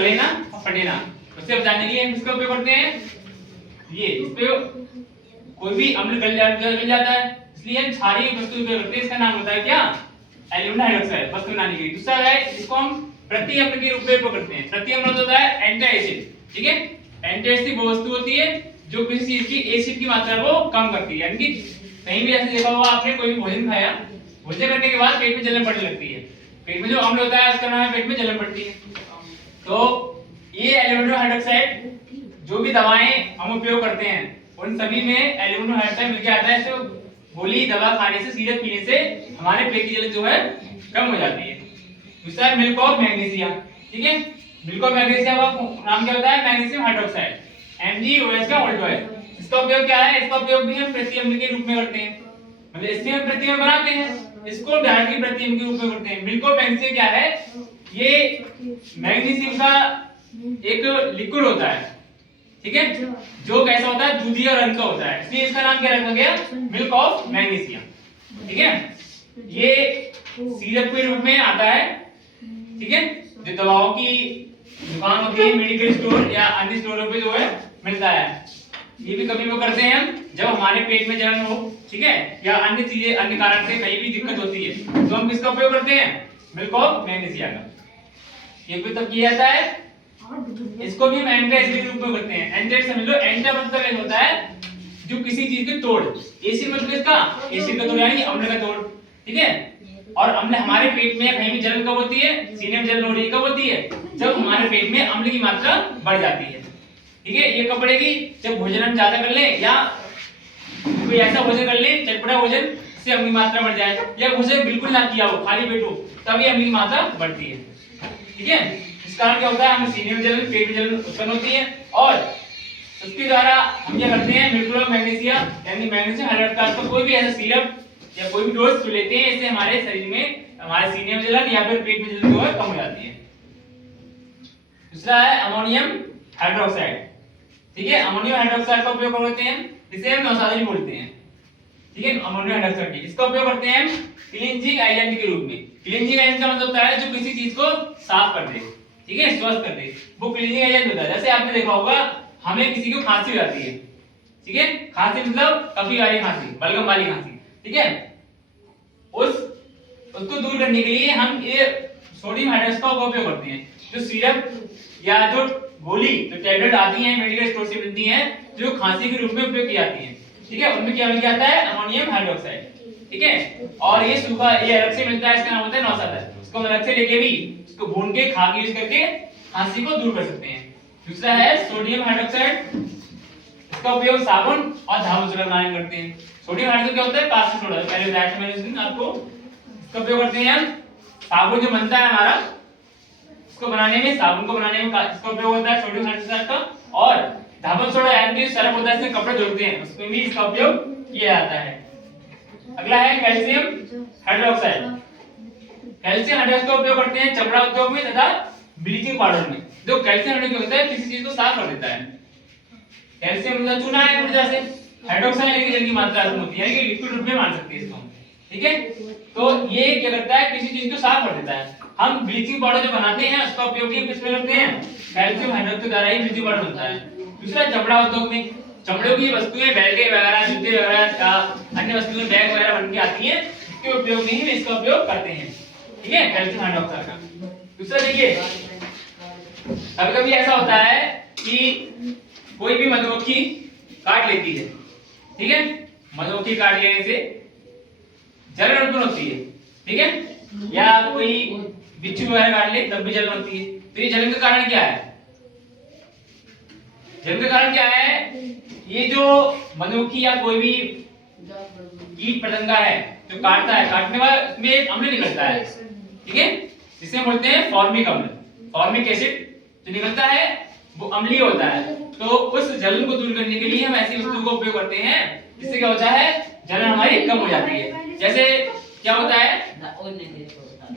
गले ना और फटे ना। उससे बचाने के लिए हम इसका उपयोग करते हैं, ये इस पे कोई भी अम्ल गल जाता है, इसलिए हम क्षारीय वस्तु उपयोग करते हैं। इसका नाम होता है क्या, एल्यूमिनियम हाइड्रोक्साइड, वस्तु बनाने के लिए। दूसरा है इसको हम प्रति अम्ल के रूप में उपयोग करते हैं। प्रति अम्ल होता है एंटी एसिड, ठीक है। एंटी एसिड वो वस्तु होती है जो किसी चीज की एसिड की मात्रा को कम करती है। यानी कि कहीं भी ऐसे देखा होगा आपने, कोई भी भोजन खाया, भोजन करने के बाद पेट में जलन पड़ने लगती है, पेट में जो अम्ल होता है उसका नाम है पेट में जलन पड़ती है। तो ये एल्यूमिनियम हाइड्रोक्साइड जो भी दवाएं हम उपयोग करते हैं उन सभी में एल्यूमिनियम हाइड्रोक्साइड मिल के आता है। तो गोली दवा खाने से, सिरप पीने से हमारे पेट की जलन जो है कम हो जाती है। दूसरा है मिल्क ऑफ मैग्नीशिया, ठीक है। मिल्क ऑफ मैग्नीशिया का नाम क्या होता है, मैग्नीशियम हाइड्रोक्साइड, MgOH का उल्टा है। इसका उपयोग क्या है, इसका उपयोग भी हम प्रति अम्ल के रूप में करते हैं, मतलब इससे हम प्रति अम्ल बनाते हैं, इसको डायरेक्टली प्रति अम्ल के रूप में करते हैं। मिल्क ऑफ मैग्नीशिया क्या है, ये मैग्नीशियम का एक लिक्विड होता है, ठीक है, जो कैसा होता है, दूधिया रंग का होता है, इसलिए इसका नाम क्या रखा गया, मिल्क ऑफ मैग्नीशिया, ठीक है। ये सिरप के रूप में आता है, ठीक है, जो दवाओं की दुकान होती है, मेडिकल स्टोर या अन्य स्टोरों पे जो है मिलता है। ये भी कभी वो करते हैं हम जब हमारे पेट में जलन हो, ठीक है, या अन्य चीजें, अन्य कारण से कहीं भी दिक्कत होती है तो हम किसका उपयोग करते हैं, मिल्क ऑफ मैग्नीशिया का। ये भी तब किया जाता है, इसको भी हम एंटी एसिड के रूप में करते हैं। एंटी समझ लो, एंटी मतलब ये होता है जो किसी चीज के तोड़, एसिड मतलब इसका एसिड का तोड़ यानी अम्ल का तोड़, ठीक है। और अम्ल हमारे पेट में कहीं भी जलन कब होती है, सीने में जलन हो रही कब होती है, जब हमारे पेट में अम्ल की मात्रा बढ़ जाती है, ठीक है। ये कब बढ़ेगी, जब भोजन हम ज्यादा कर ले या कोई ऐसा भोजन कर ले, चटपटा भोजन से अम्ल की मात्रा बढ़ जाए, या भोजन बिल्कुल ना किया हो, खाली पेट हो, तभी अम्ल की मात्रा बढ़ती है, ठीक है। इस कारण क्या होता है, हमें सीने में जलन, पेट में जलन उत्पन्न होती है, और उसके द्वारा हम क्या करते हैं, मिल्क ऑफ मैग्नीशिया यानी मैग्नीशियम हाइड्रोक्साइड का कोई भी ऐसा सिरप या कोई भी डोज लेते हैं, इससे हमारे शरीर में, हमारे सीने में जलन या फिर पेट में जलन जो है कम हो जाती है। दूसरा है अमोनियम हाइड्रोक्साइड, ठीक है। अमोनियम हाइड्रोक्साइड का उपयोग करते हैं, जिसे हम नौसादी बोलते हैं, ठीक है। अमोनियम हाइड्रोक्साइड इसका उपयोग करते हैं हम क्लींजिंग एजेंट के रूप में। क्लींजिंग एजेंट का मतलब होता है जो किसी चीज को साफ कर दे, ठीक है, स्वस्थ कर दे, वो क्लींजिंग एजेंट होता है। जैसे आपने देखा होगा, हमें किसी को खांसी हो जाती है, ठीक है, खांसी मतलब कफी वाली खांसी, बलगम वाली खांसी, ठीक है, उसको दूर करने के लिए हम ये सोडियम हाइड्रोक्साइड का उपयोग करते हैं। जो सिरप या जो गोली, जो टैबलेट आती हैं मेडिकल स्टोर से मिलती हैं, जो खांसी के रूप में उपयोग की जाती हैं, ठीक है, उनमें क्या मिल जाता है, अमोनियम हाइड्रोक्साइड, ठीक है। और ये सूखा, ये अलग से मिलता है, इसका नाम होता है नौसादा। इसको हम अलग से लेके भी इसको भून के, खा के, यूज करके खांसी को दूर कर सकते हैं। दूसरा है सोडियम हाइड्रोक्साइड, इसका उपयोग साबुन और धातु सोडा बनाने में करते हैं। सोडियम हाइड्रोक्साइड क्या होता है, कास्टिक सोडा, पहले बताया था मैंने उस दिन आपको। इसका उपयोग करते हैं हम साबुन जो बनता है हमारा, इसको बनाने में, साबुन को बनाने में इसका उपयोग होता है सोडियम हाइड्रोक्साइड का। और धातु सोडा यानी कि सरफ होता है, इसमें कपड़े धुलते हैं, उसमें भी इसका उपयोग किया जाता है। अगला है कैल्शियम हाइड्रोक्साइड। कैल्शियम हाइड्रोक्साइड का उपयोग करते हैं चमड़ा उद्योग में तथा ब्लीचिंग पाउडर में। जो कैल्शियम हाइड्रोक्साइड होता है किसी चीज को साफ कर देता है। कैल्शियम मतलब चूना है ऊर्जा से, हाइड्रोक्साइड यानी कि जल की मात्रा कम होती है, यानी कि लिक्विड रूप में मान सकते हैं इसको, ठीक है। तो ये क्या करता है, किसी चीज को साफ कर देता है। हम ब्लीचिंग पाउडर जो बनाते हैं उसका उपयोग भी किसमें करते हैं, कैल्शियम हाइड्रोक्साइड द्वारा ही ब्लीचिंग पाउडर बनता है। दूसरा चमड़ा उद्योग में, चमड़े की वस्तुएं, बेल्ट वगैरह, जूते वगैरह, अन्य वस्तुएं, बैग वगैरह बन के आती हैं, इसके उपयोग में ही इसका उपयोग करते हैं, ठीक है, कैल्शियम हाइड्रोक्साइड का। दूसरा देखिए, कभी-कभी ऐसा होता है कि कोई भी मधुमक्खी काट लेती है, ठीक है, मधुमक्खी काट लेने से जलन उत्पन्न होती है, ठीक है, या कोई बिच्छू वगैरह काट ले तब भी जलन होती है। तो ये जलन का कारण क्या है, जलन का कारण क्या है, ये जो मधुमक्खी या कोई भी कीट पतंगा है जो काटता है, काटने के बाद में एक अम्ल निकलता है, ठीक है, जिसे हम बोलते हैं फॉर्मिक अम्ल, फॉर्मिक एसिड जो निकलता है वो अम्लीय होता है। तो उस जलन को दूर करने के लिए हम ऐसी वस्तु का उपयोग करते हैं, जिससे क्या होता है, जलन हमारी कम हो जाती है। जैसे क्या होता है,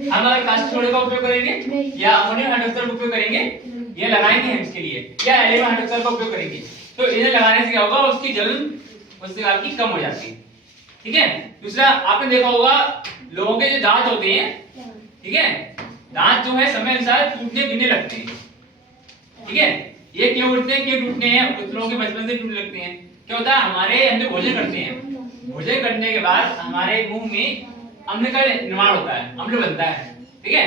हम अगर कास्टिक सोडा का उपयोग करेंगे या अमोनियम हाइड्रोक्साइड का उपयोग करेंगे, ये लगाएंगे हम इसके लिए, या एल्यूमिनियम हाइड्रोक्साइड का उपयोग करेंगे, तो इन्हें लगाने से क्या होगा, उसकी जलन उससे आपकी कम हो जाती है, ठीक है। दूसरा आपने देखा होगा, लोगों के जो दांत होते हैं, ठीक है, दांत जो है समय अनुसार टूटने गिरने लगते हैं, ठीक है। ये क्यों उठते हैं, क्यों टूटते हैं? कुछ लोगों के बचपन से टूटने लगते हैं। क्या होता है, हमारे हम जब भोजन करते हैं, भोजन करने के बाद हमारे मुंह में अम्ल का निर्माण होता है, अम्ल बनता है, ठीक है।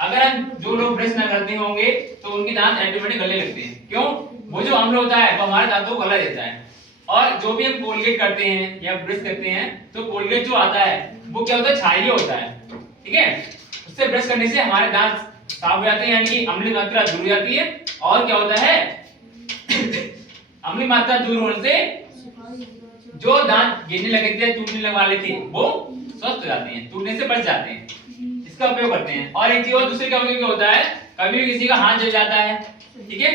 अगर हम जो लोग ब्रश ना करते होंगे तो उनके दांत ऑटोमेटिक गलने लगते हैं। क्यों? वो जो अम्ल होता है वो हमारे दांतों को गला देता है। और जो भी हम कोलगेट करते हैं या ब्रश करते हैं तो कोलगेट जो आता है वो क्या होता है, क्षारीय होता है, ठीक है। उससे ब्रश करने से हमारे दांत साफ हो जाते हैं, यानी कि अम्लीय मात्रा दूर हो जाती है। और क्या होता है अम्लीय मात्रा दूर होने से जो दांत गिरने लगे थे, टूटने वाले थे, वो स्वस्थ हो जाते हैं, टूटने से बच जाते हैं। इसका उपयोग करते हैं। और एक चीज और दूसरे का उपयोग क्या होता है, कभी भी किसी का हाथ जल जाता है, ठीक है,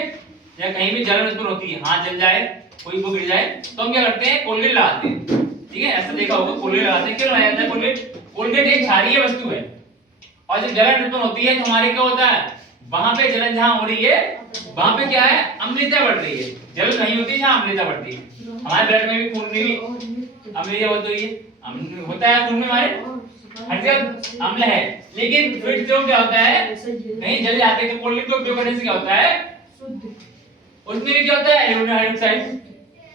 या कहीं भी जलन उत्पन्न होती है, हाथ जल जाए, कोई वो गिर जाए, तो हम क्या करते हैं, कोलगेट लगाते हैं, ठीक है। ऐसा देखा होगा, कोलगेट लगाते हैं। क्यों लगाया जाता है कोलगेट? कोलगेट एक क्षारीय वस्तु है और जब जलन उत्पन्न होती है तो हमारे क्या होता है, वहां पे जलन जहां हो रही है वहां पे क्या है, अम्लता बढ़ रही है। जलन नहीं होती जहां अम्लता बढ़ती है। हमारे ब्लड में भी खून में भी अम्लता होती है, अम्ल होता है खून में, हमारे हर जगह अम्ल है। लेकिन फिर जो क्या होता है, कहीं जल जाते हैं तो कोलगेट का उपयोग करने से क्या होता है, उसमें भी क्या होता है, एल्यूमिनियम हाइड्रोक्साइड,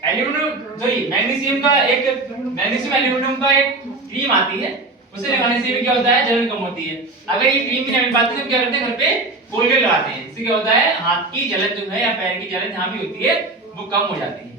एल्यूमिनियम जो मैग्नीशियम का एक मैग्नीशियम एल्यूमिनियम का एक क्रीम आती है, उसे लगाने से भी क्या होता है, जलन कम होती है। अगर ये क्रीम भी नहीं मिल पाती तो क्या करते हैं, घर पे कोलगेट लगाते हैं। इससे क्या होता है, हाथ की जलन जो है या पैर की जलन जहां भी होती है वो कम हो जाती है।